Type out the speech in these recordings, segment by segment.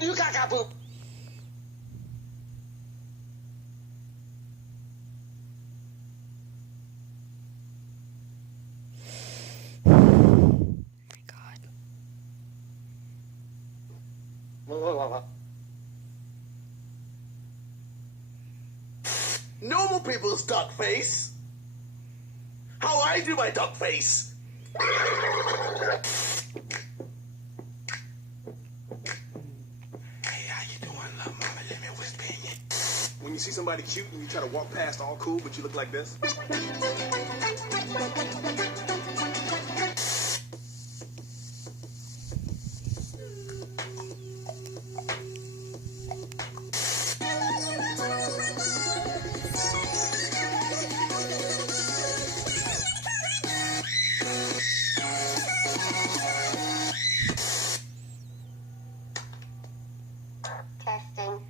You caca poop. My God. Normal people's duck face. How I do my duck face. Hey, how you doing, love mama? Let me whisper in you. When you see somebody cute and you try to walk past all cool, but you look like this. Testing.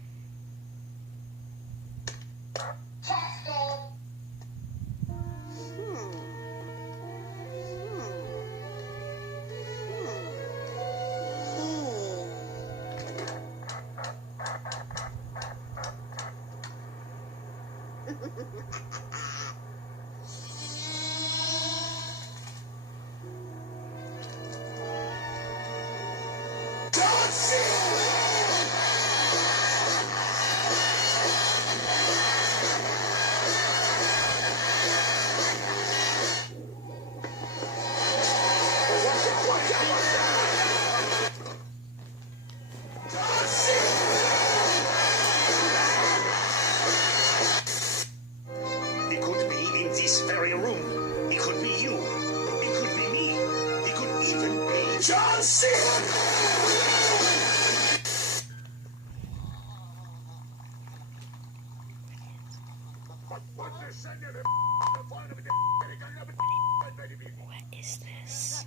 It could be in this very room. It could be you. It could be me. It could even be John Cena. What is this?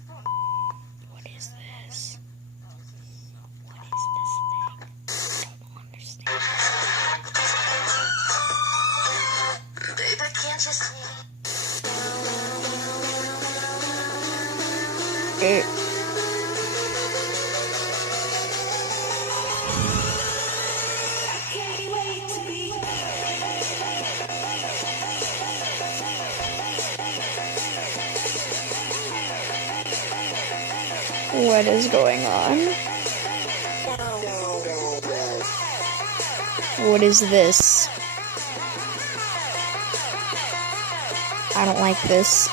What is this? What is this thing? I don't understand. Baby, can't you see? What is going on? What is this? I don't like this.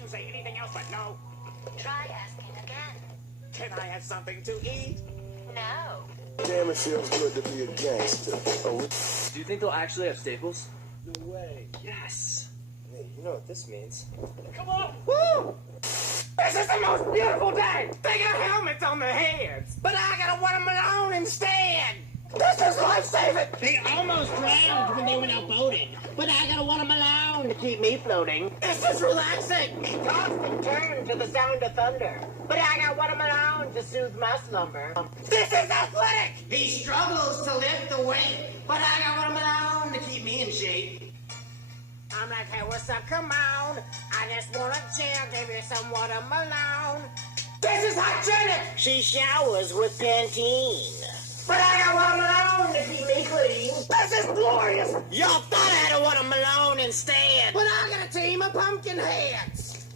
You say anything else but no. Try asking again. Can I have something to eat? No. Damn, it feels good to be a gangster. Oh, Do you think they'll actually have staples? no way. Yes. Hey, you know what this means. Come on. Woo! This is the most beautiful day. They got helmets on their heads, but I gotta want them alone instead. This is life-saving. They almost drowned when they went out boating, but I gotta want them alone to keep me floating. This is relaxing. Toss and turn to the sound of thunder, but I gotta want them alone to soothe my slumber. This is athletic. He struggles to lift the weight, but I gotta want him alone to keep me in shape. I'm like, hey, what's up? Come on. I just want to chill, give you some water alone. This is hygienic. She showers with Pantene. But I got one alone to keep me clean. This is glorious. Y'all thought I had a one alone instead. But I got a team of pumpkin heads.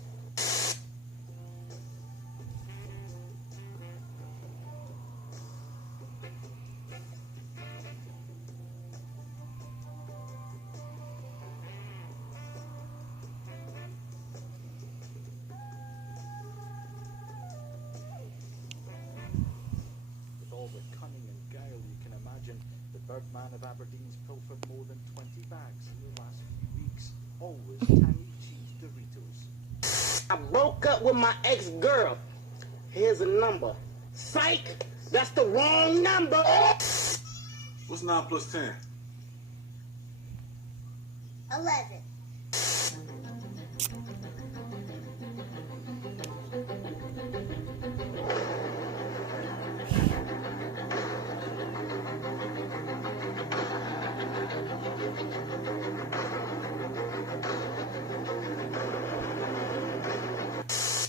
With all the cunning and guile you can imagine, the Birdman of Aberdeen's pilfered more than 20 bags in the last few weeks. Always tangy cheese Doritos. I broke up with my ex-girl. Here's a number. Psych! That's the wrong number! What's 9 plus 10? 11.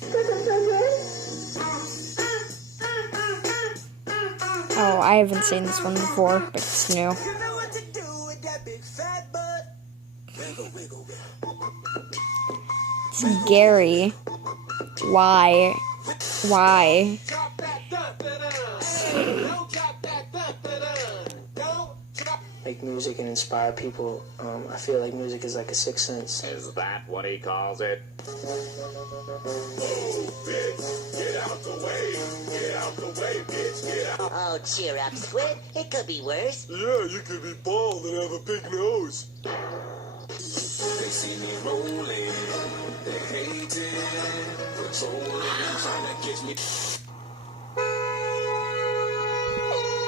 This is so good. I haven't seen this one before, but it's new. It's Gary. Why? Why? Make music and inspire people. I feel like music is like a sixth sense. Is that what he calls it? Oh, cheer up, Squid. It could be worse. Yeah, you could be bald and have a big nose. They see me rolling, they hating, patrolling, trying to catch me.